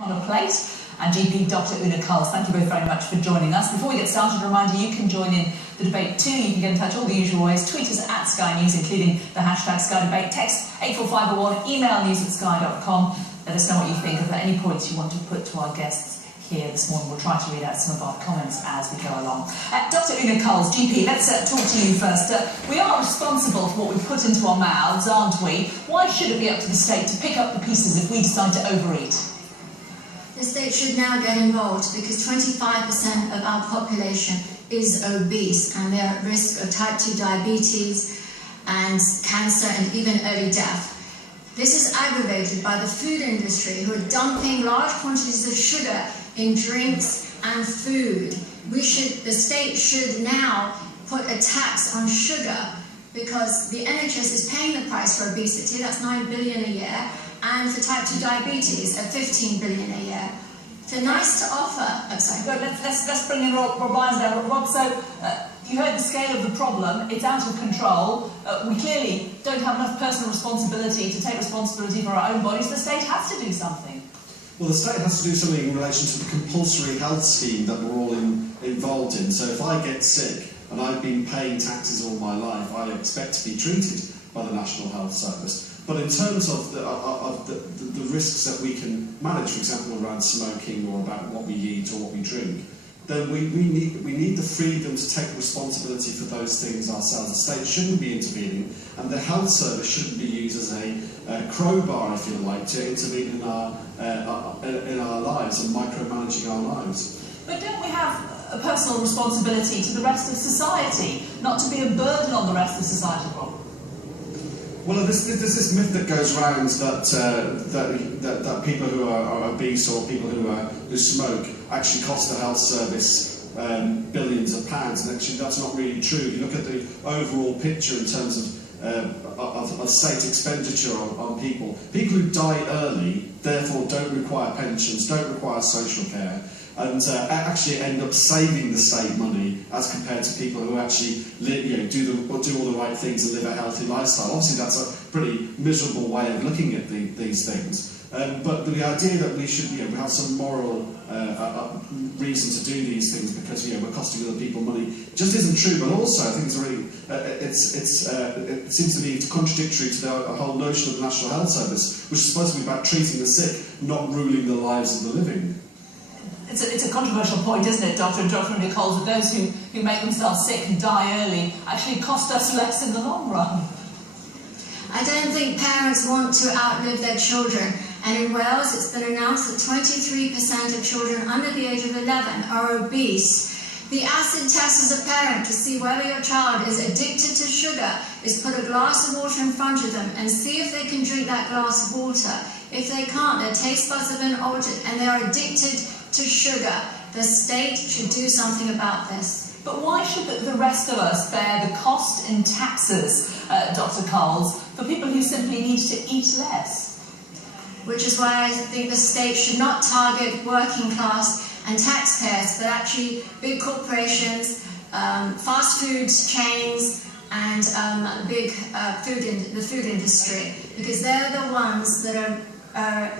On a plate, and GP Dr. Una Culls, thank you both very much for joining us. Before we get started, a reminder, you can join in the debate too. You can get in touch all the usual ways. Tweet us at Sky News, including the hashtag Sky Debate. Text 84501, email news@sky.com. Let us know what you think. If there are any points you want to put to our guests here this morning, we'll try to read out some of our comments as we go along. Dr. Una Culls, GP, let's talk to you first. We are responsible for what we put into our mouths, aren't we? Why should it be up to the state to pick up the pieces if we decide to overeat? The state should now get involved because 25% of our population is obese and they're at risk of type 2 diabetes and cancer and even early death. This is aggravated by the food industry who are dumping large quantities of sugar in drinks and food. The state should now put a tax on sugar because the NHS is paying the price for obesity, that's $9 billion a year, and for type 2 diabetes at $15 billion a year. So nice to offer. Oh, sorry. Well, let's bring in Rob Lyons there. Rob, so you heard the scale of the problem. It's out of control. We clearly don't have enough personal responsibility to take responsibility for our own bodies. The state has to do something. Well, the state has to do something in relation to the compulsory health scheme that we're all involved in. So if I get sick and I've been paying taxes all my life, I expect to be treated by the National Health Service. But in terms of the risks that we can manage, for example, around smoking or about what we eat or what we drink, then we need the freedom to take responsibility for those things ourselves. The state shouldn't be intervening, and the health service shouldn't be used as a crowbar, if you like, to intervene in our lives and micromanaging our lives. But don't we have a personal responsibility to the rest of society, not to be a burden on the rest of society, Rob? Well, there's this myth that goes around that people who are obese or people who smoke actually cost the health service billions of pounds, and actually that's not really true. If you look at the overall picture in terms of state expenditure on people who die early, therefore don't require pensions, don't require social care, and actually end up saving the state money as compared to people who actually do all the right things and live a healthy lifestyle. Obviously, that's a pretty miserable way of looking at these things. But the idea that we should we have some moral reason to do these things because we're costing other people money just isn't true. But also, I think it's really it seems to be contradictory to the whole notion of the National Health Service, which is supposed to be about treating the sick, not ruling the lives of the living. It's a controversial point, isn't it, Dr. Una Culls, that those who make themselves sick and die early actually cost us less in the long run? I don't think parents want to outlive their children. And in Wales, it's been announced that 23% of children under the age of 11 are obese. The acid test as a parent to see whether your child is addicted to sugar is put a glass of water in front of them and see if they can drink that glass of water. If they can't, their taste buds have been altered and they're addicted to sugar. The state should do something about this. But why should the rest of us bear the cost in taxes, Dr. Culls, for people who simply need to eat less? Which is why I think the state should not target working class and taxpayers, but actually big corporations, fast food chains, and the food industry, because they're the ones that are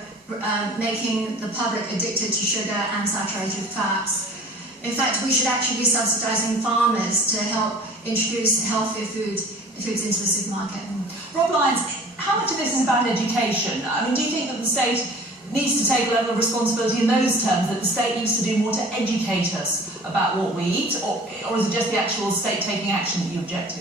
making the public addicted to sugar and saturated fats. In fact, we should actually be subsidising farmers to help introduce healthier foods into the supermarket. Rob Lyons, how much of this is about education? I mean, do you think that the state needs to take a level of responsibility in those terms, that the state needs to do more to educate us about what we eat, or is it just the actual state taking action that you object to?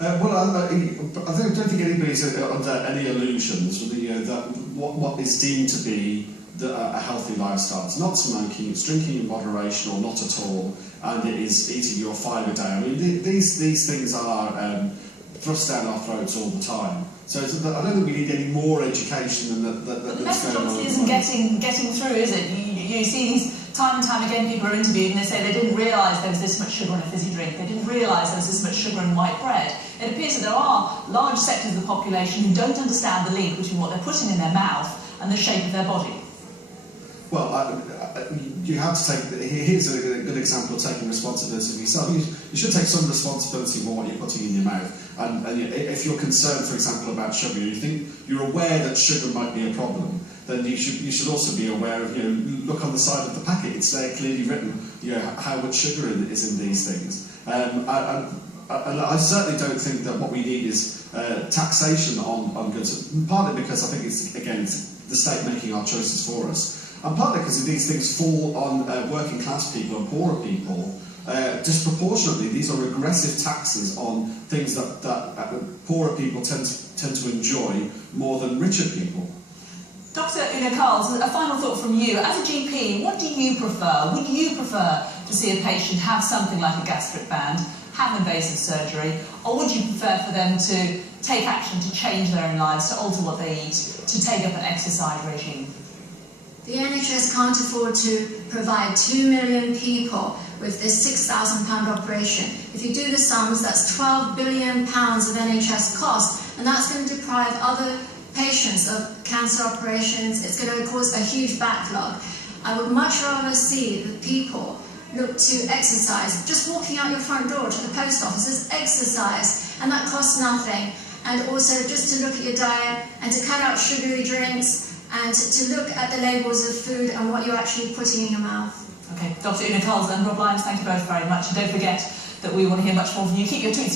Well, I don't think anybody's under any illusions that what is deemed to be a healthy lifestyle. It's not smoking, it's drinking in moderation or not at all, and it is eating your fibre day. I mean, these things are thrust down our throats all the time. So I don't think we need any more education than that. The message obviously isn't getting through, is it? You see these time and time again, people are interviewed and they say they didn't realise there was this much sugar in a fizzy drink, they didn't realise there was this much sugar in white bread. It appears that there are large sectors of the population who don't understand the link between what they're putting in their mouth and the shape of their body. Well, you have to take. Here's a good example of taking responsibility for yourself. You should take some responsibility for what you're putting in your mouth. And if you're concerned, for example, about sugar, you're aware that sugar might be a problem, then you should also be aware of, look on the side of the packet. It's there clearly written, how much sugar is in these things. I certainly don't think that what we need is taxation on goods, partly because I think it's the state making our choices for us, and partly because these things fall on working class people and poorer people disproportionately. These are regressive taxes on things that poorer people tend to enjoy more than richer people. Dr. Una Carls, a final thought from you. As a GP, what do you prefer? Would you prefer to see a patient have something like a gastric band, have invasive surgery, or would you prefer for them to take action to change their own lives, to alter what they eat, to take up an exercise regime? The NHS can't afford to provide 2 million people with this £6,000 operation. If you do the sums, that's £12 billion of NHS cost, and that's going to deprive other patients of cancer operations. It's going to cause a huge backlog. I would much rather see that people look to exercise. Just walking out your front door to the post office is exercise, and that costs nothing. And also just to look at your diet and to cut out sugary drinks and to look at the labels of food and what you're actually putting in your mouth. Okay, Dr. Una Carls and Rob Lyons, thank you both very much. And don't forget that we want to hear much more from you. Keep your tweets